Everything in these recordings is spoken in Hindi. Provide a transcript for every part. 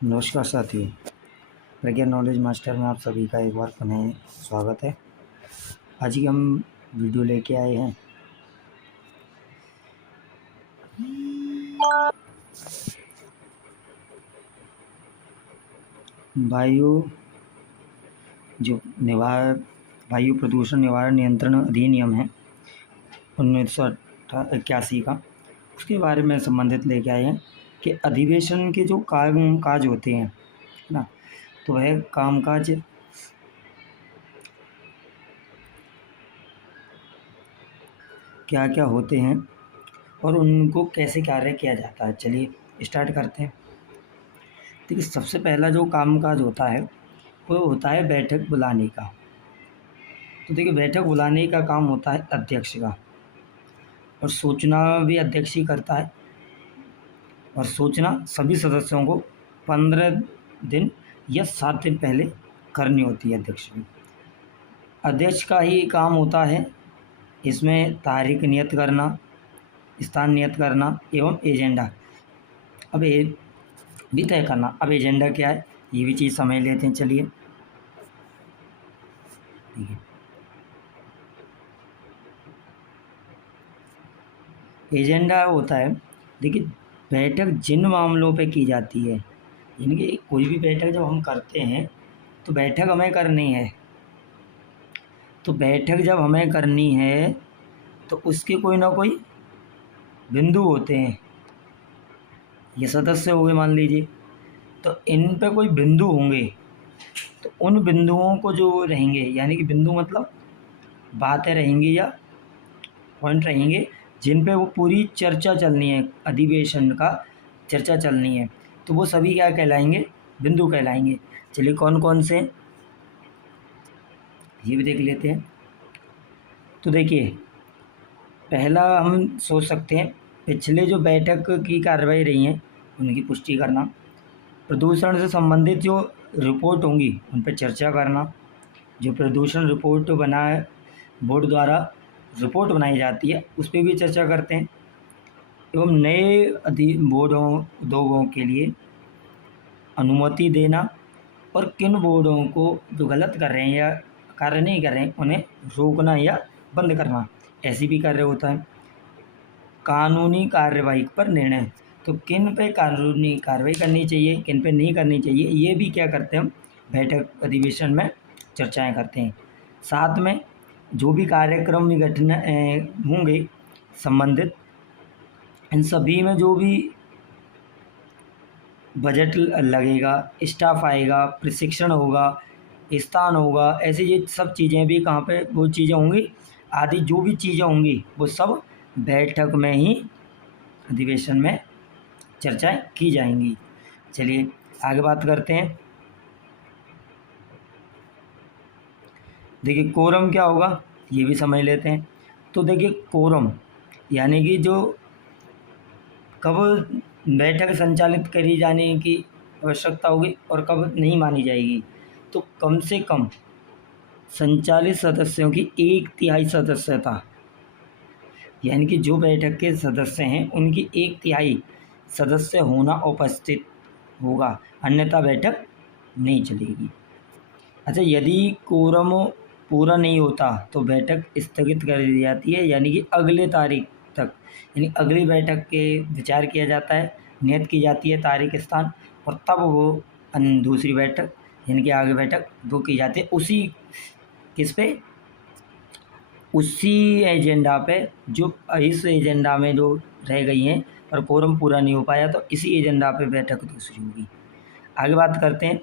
नमस्कार साथियों, प्रज्ञा नॉलेज मास्टर में आप सभी का एक बार पुनः स्वागत है। आज की हम वीडियो लेके आए हैं वायु जो निवार वायु प्रदूषण निवारण नियंत्रण अधिनियम है 1981 का, उसके बारे में संबंधित लेके आए हैं कि अधिवेशन के जो काम काज होते हैं ना, तो वह कामकाज क्या क्या होते हैं और उनको कैसे कार्य किया जाता है। चलिए स्टार्ट करते हैं। देखिए, सबसे पहला जो कामकाज होता है वो होता है बैठक बुलाने का। तो देखिए, बैठक बुलाने का काम होता है अध्यक्ष का, और सूचना भी अध्यक्ष ही करता है। और सूचना सभी सदस्यों को 15 दिन या 7 दिन पहले करनी होती है अध्यक्ष की। अध्यक्ष का ही काम होता है इसमें तारीख नियत करना, स्थान नियत करना एवं एजेंडा अब ये भी तय करना। अब एजेंडा क्या है ये भी चीज़ समझ लेते हैं। चलिए, ठीक है। एजेंडा होता है, देखिए, बैठक जिन मामलों पे की जाती है, यानी कि कोई भी बैठक जब हम करते हैं तो बैठक हमें करनी है। तो बैठक जब हमें करनी है तो उसके कोई ना कोई बिंदु होते हैं। ये सदस्य हो गए मान लीजिए, तो इन पे कोई बिंदु होंगे। तो उन बिंदुओं को जो रहेंगे, यानी कि बिंदु मतलब बातें रहेंगी या पॉइंट रहेंगे जिन पे वो पूरी चर्चा चलनी है, अधिवेशन का चर्चा चलनी है, तो वो सभी क्या कहलाएंगे? बिंदु कहलाएंगे। चलिए, कौन कौन से ये भी देख लेते हैं। तो देखिए, पहला हम सोच सकते हैं पिछले जो बैठक की कार्रवाई रही हैं उनकी पुष्टि करना, प्रदूषण से संबंधित जो रिपोर्ट होंगी उन पर चर्चा करना, जो प्रदूषण रिपोर्ट बना है बोर्ड द्वारा रिपोर्ट बनाई जाती है उस पर भी चर्चा करते हैं, एवं नए बोर्डों उद्योगों के लिए अनुमति देना, और किन बोर्डों को जो गलत कर रहे हैं या कार्य नहीं कर रहे हैं उन्हें रोकना या बंद करना, ऐसी भी कार्य होता है। कानूनी कार्रवाई पर निर्णय, तो किन पे कानूनी कार्रवाई करनी चाहिए, किन पे नहीं करनी चाहिए, ये भी क्या करते हैं हम बैठक अधिवेशन में चर्चाएं करते हैं। साथ में जो भी कार्यक्रम विघटन होंगे संबंधित, इन सभी में जो भी बजट लगेगा, स्टाफ आएगा, प्रशिक्षण होगा, स्थान होगा, ऐसे ये सब चीज़ें भी कहाँ पे वो चीज़ें होंगी, आदि जो भी चीज़ें होंगी वो सब बैठक में ही अधिवेशन में चर्चाएं की जाएंगी। चलिए आगे बात करते हैं। देखिए, कोरम क्या होगा ये भी समझ लेते हैं। तो देखिए, कोरम यानी कि जो कब बैठक संचालित करी जाने की आवश्यकता होगी और कब नहीं मानी जाएगी। तो कम से कम संचालित सदस्यों की 1/3 सदस्यता, यानी कि जो बैठक के सदस्य हैं उनकी 1/3 सदस्य होना उपस्थित होगा, अन्यथा बैठक नहीं चलेगी। अच्छा, यदि कोरम पूरा नहीं होता तो बैठक स्थगित कर दी जाती है, यानी कि अगले तारीख तक, यानी अगली बैठक के विचार किया जाता है, नियत की जाती है तारीख स्थान, और तब वो दूसरी बैठक यानी कि आगे बैठक वो की जाती है उसी किस पे, उसी एजेंडा पे जो इस एजेंडा में जो रह गई हैं और कोरम पूरा नहीं हो पाया तो इसी एजेंडा पे बैठक दूसरी होगी। आगे बात करते हैं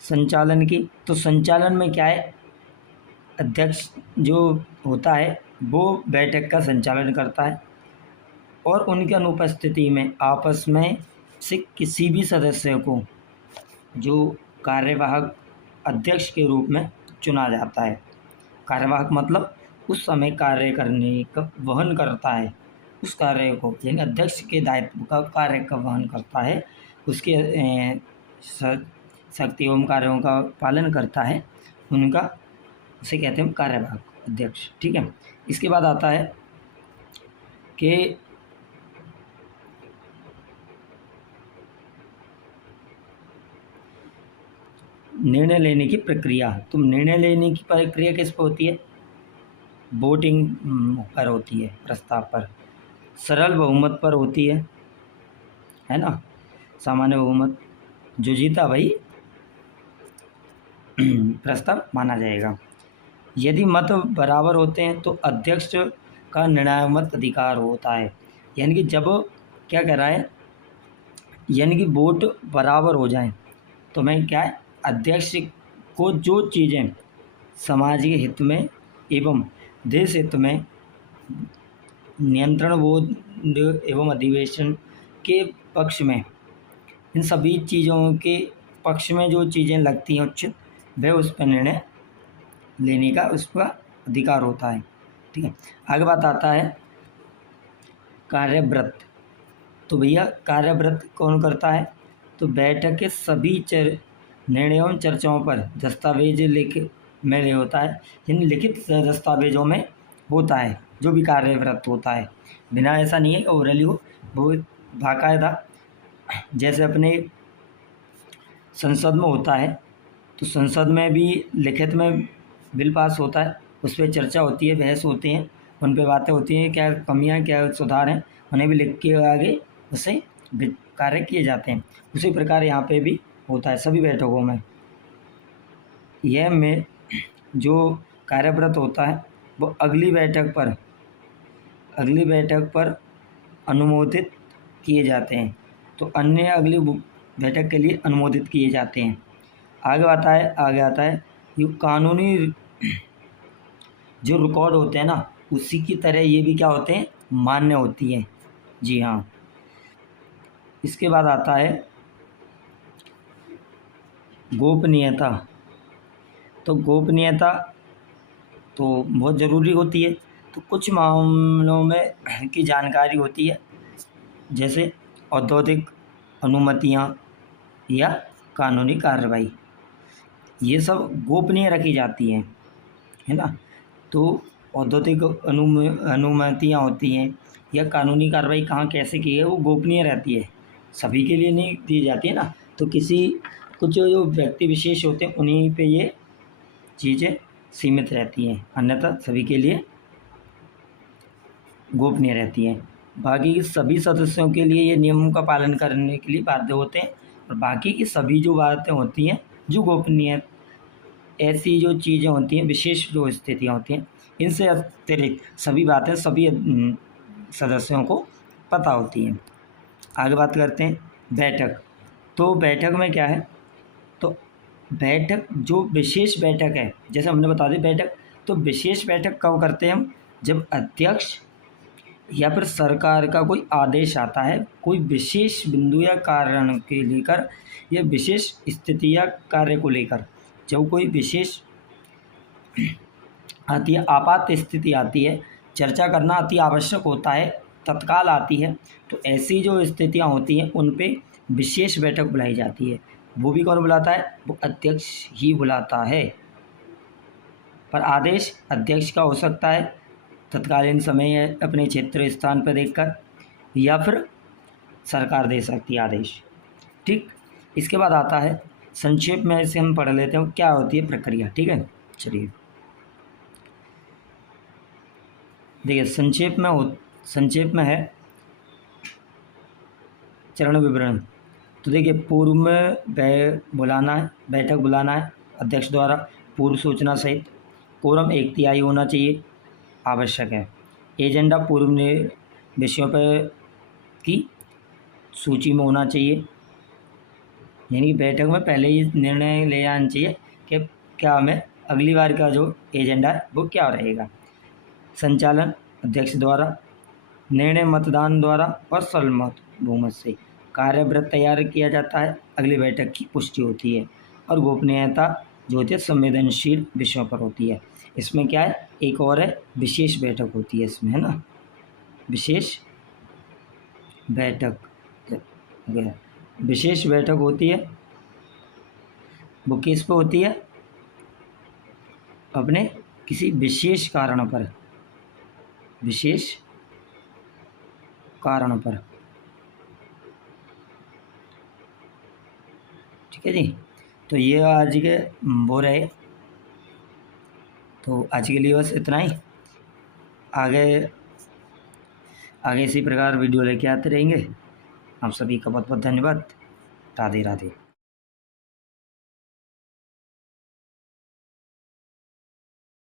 संचालन की। तो संचालन में क्या है, अध्यक्ष जो होता है वो बैठक का संचालन करता है, और उनकी अनुपस्थिति में आपस में से किसी भी सदस्य को जो कार्यवाहक अध्यक्ष के रूप में चुना जाता है। कार्यवाहक मतलब उस समय कार्य करने का वहन करता है, उस कार्य को, यानी अध्यक्ष के दायित्व का कार्य का वहन करता है, उसके शक्ति एवं कार्यों का पालन करता है, उनका उसे कहते हैं कार्यवाहक अध्यक्ष। ठीक है। इसके बाद आता है कि निर्णय लेने की प्रक्रिया। तो निर्णय लेने की प्रक्रिया किस पर होती है? वोटिंग पर होती है, प्रस्ताव पर। सरल बहुमत पर होती है ना, सामान्य बहुमत। जो जीता वही प्रस्ताव माना जाएगा। यदि मत बराबर होते हैं तो अध्यक्ष का निर्णायक अधिकार होता है। यानी कि जब क्या कह रहा है, यानी कि वोट बराबर हो जाए तो मैं क्या है, अध्यक्ष को जो चीज़ें समाज के हित में एवं देश हित में नियंत्रण बोर्ड एवं अधिवेशन के पक्ष में, इन सभी चीज़ों के पक्ष में जो चीज़ें लगती हैं उचित, वह उस पर निर्णय लेने का उसका अधिकार होता है। ठीक है, आगे बात आता है कार्यव्रत। तो भैया कार्यव्रत कौन करता है? तो बैठक के सभी निर्णयों चर्चाओं पर दस्तावेज लिख में होता है, यानी लिखित दस्तावेजों में होता है जो भी कार्यव्रत होता है। बिना ऐसा नहीं है कि ओरली हो, वो बाकायदा जैसे अपने संसद में होता है, तो संसद में भी लिखित में बिल पास होता है, उस पर चर्चा होती है, बहस होती हैं, उन पर बातें होती हैं, क्या कमियां क्या सुधार हैं, उन्हें भी लिख के आगे उससे कार्य किए जाते हैं। उसी प्रकार यहाँ पे भी होता है सभी बैठकों में। यह में जो कार्यव्रत होता है वो अगली बैठक पर अनुमोदित किए जाते हैं। तो अन्य अगली बैठक के लिए अनुमोदित किए जाते हैं। आगे आता है ये कानूनी जो रिकॉर्ड होते हैं ना, उसी की तरह ये भी क्या होते हैं, मान्य होती है। जी हाँ। इसके बाद आता है गोपनीयता। तो गोपनीयता तो बहुत ज़रूरी होती है। तो कुछ मामलों में की जानकारी होती है, जैसे औद्योगिक अनुमतियाँ या कानूनी कार्रवाई, ये सब गोपनीय रखी जाती हैं, है ना। तो औद्योगिक अनुमतियाँ होती हैं या कानूनी कार्रवाई कहाँ कैसे की है वो गोपनीय रहती है, सभी के लिए नहीं दी जाती है ना। तो कुछ जो व्यक्ति विशेष होते हैं उन्हीं पे ये चीज़ें सीमित रहती हैं, अन्यथा सभी के लिए गोपनीय रहती हैं। बाकी के सभी सदस्यों के लिए ये नियमों का पालन करने के लिए बाध्य होते हैं, और बाकी की सभी जो बातें होती हैं जो गोपनीय, ऐसी जो चीज़ें होती हैं, विशेष जो स्थितियाँ होती हैं, इनसे अतिरिक्त सभी बातें सभी सदस्यों को पता होती हैं। आगे बात करते हैं बैठक। तो बैठक में क्या है, तो बैठक जो विशेष बैठक है, जैसे हमने बता दी बैठक, तो विशेष बैठक कब करते हैं हम? जब अध्यक्ष या फिर सरकार का कोई आदेश आता है कोई विशेष बिंदु या कारण के लेकर, या विशेष स्थिति या कार्य को लेकर, जब कोई विशेष आती है, आपात स्थिति आती है, चर्चा करना अति आवश्यक होता है, तत्काल आती है, तो ऐसी जो स्थितियां होती हैं उन पे विशेष बैठक बुलाई जाती है। वो भी कौन बुलाता है? वो अध्यक्ष ही बुलाता है, पर आदेश अध्यक्ष का हो सकता है तत्कालीन समय अपने क्षेत्र स्थान पर देखकर, या फिर सरकार दे सकती है आदेश। ठीक, इसके बाद आता है संक्षेप में इसे हम पढ़ लेते हैं क्या होती है प्रक्रिया। ठीक है, चलिए देखिए संक्षेप में है चरण विवरण। तो देखिए पूर्व में बैठक बुलाना है अध्यक्ष द्वारा पूर्व सूचना सहित। कोरम 1/3 होना चाहिए, आवश्यक है। एजेंडा पूर्व विषयों पर की सूची में होना चाहिए, यानी कि बैठक में पहले ही निर्णय ले जाना चाहिए कि क्या हमें अगली बार का जो एजेंडा है वो क्या रहेगा। संचालन अध्यक्ष द्वारा, निर्णय मतदान द्वारा और सर्वमत बहुमत से। कार्यव्रत तैयार किया जाता है, अगली बैठक की पुष्टि होती है। और गोपनीयता जो होती है संवेदनशील विषयों पर होती है। इसमें क्या है, एक और है विशेष बैठक होती है इसमें, है ना, विशेष बैठक होती है। वो किस पे होती है? अपने किसी विशेष कारण पर, ठीक है जी। तो ये आज के वो रहे। तो आज के लिए बस इतना ही। आगे आगे इसी प्रकार वीडियो लेके आते रहेंगे। आप सभी का बहुत बहुत धन्यवाद। राधे राधे।